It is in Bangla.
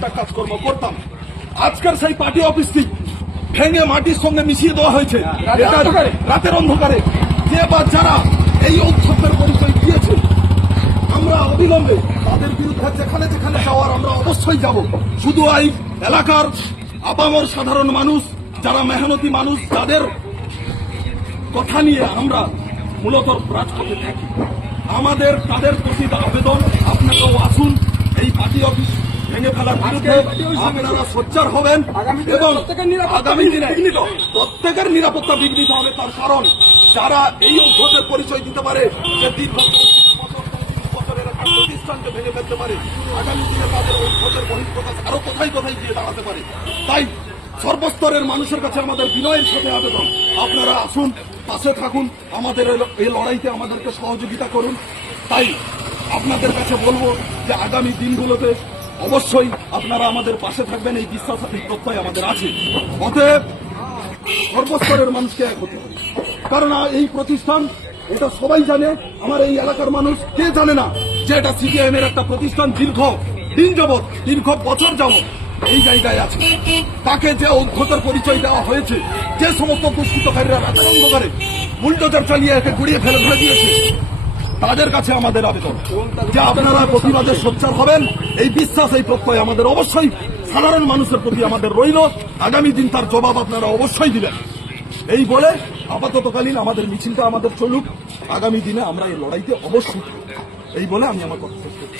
টুকটাক কাজকর্ম করতাম। আজকের সেই পার্টি অফিসটি ভেঙে মাটির সঙ্গে মিশিয়ে দেওয়া হয়েছে এটা রাতের অন্ধকারে। যে বা যারা এই ঔদ্ধত্যের পরিচয় দিয়েছে, আমরা অবিলম্বে তাদের বিরুদ্ধে যেখানে যেখানে যাওয়ার আমরা অবশ্যই যাব। শুধু এই এলাকার আপামর সাধারণ মানুষ, যারা মেহনতি মানুষ, যাদের কথা নিয়ে আমরা মূলত রাজপথে থাকি, আমাদের তাদের প্রতি আবেদন, আপনারাও আসুন এই পার্টি অফিস ভেঙে ফেলার বিরুদ্ধে আপনারা সোচ্চার হবেন এবং আগামী দিনে প্রত্যেকের নিরাপত্তা বিঘ্নিত হবে। তার কারণ যারা এই ঔদ্ধত্যের পরিচয় দিতে পারে যে দীর্ঘ বছরের একটা প্রতিষ্ঠানকে ভেঙে ফেলতে পারে, আগামী দিনে তাদের ঔদ্ধত্যের বহিঃপ্রকাশ আরো কোথায় কোথায় গিয়ে দাঁড়াতে পারে। তাই সর্বস্তরের মানুষের কাছে আমাদের বিনয়ের সাথে আবেদন, আপনারা আসুন, পাশে থাকুন, আমাদের এই লড়াইতে আমাদেরকে সহযোগিতা করুন। তাই আপনাদের কাছে বলবো যে আগামী দিনগুলোতে অবশ্যই আপনারা আমাদের পাশে থাকবেন, এই বিশ্বাস এই প্রত্যয় আমাদের আছে। অতএব সর্বস্তরের মানুষকে এক হতে হবে, কারণ এই প্রতিষ্ঠান এটা সবাই জানে। আমার এই এলাকার মানুষ কে জানে না যে এটা সিপিআইএম এর একটা প্রতিষ্ঠান দীর্ঘ দিন যাবৎ, দীর্ঘ বছর যাবৎ এই জায়গায় আছে। তাকে যে ঔদ্ধত্যের পরিচয় দেওয়া হয়েছে, যে সমস্ত দুষ্কৃতকারীরা রাতের অন্ধকারে বুলডোজার চালিয়ে একে গুড়িয়ে ফেলে দিয়েছে, তাদের কাছে আমাদের আবেদন যে আপনারা প্রতিবাদে সোচ্চার হবেন। এই বিশ্বাস এই প্রত্যয় আমাদের অবশ্যই সাধারণ মানুষের প্রতি আমাদের রইল। আগামী দিন তার জবাব আপনারা অবশ্যই দিবেন। এই বলে আপাততকালীন আমাদের মিছিলটা আমাদের চলুক, আগামী দিনে আমরা এই লড়াইতে অবশ্যই, এই বলে আমি আমার কথা শেষ করছি।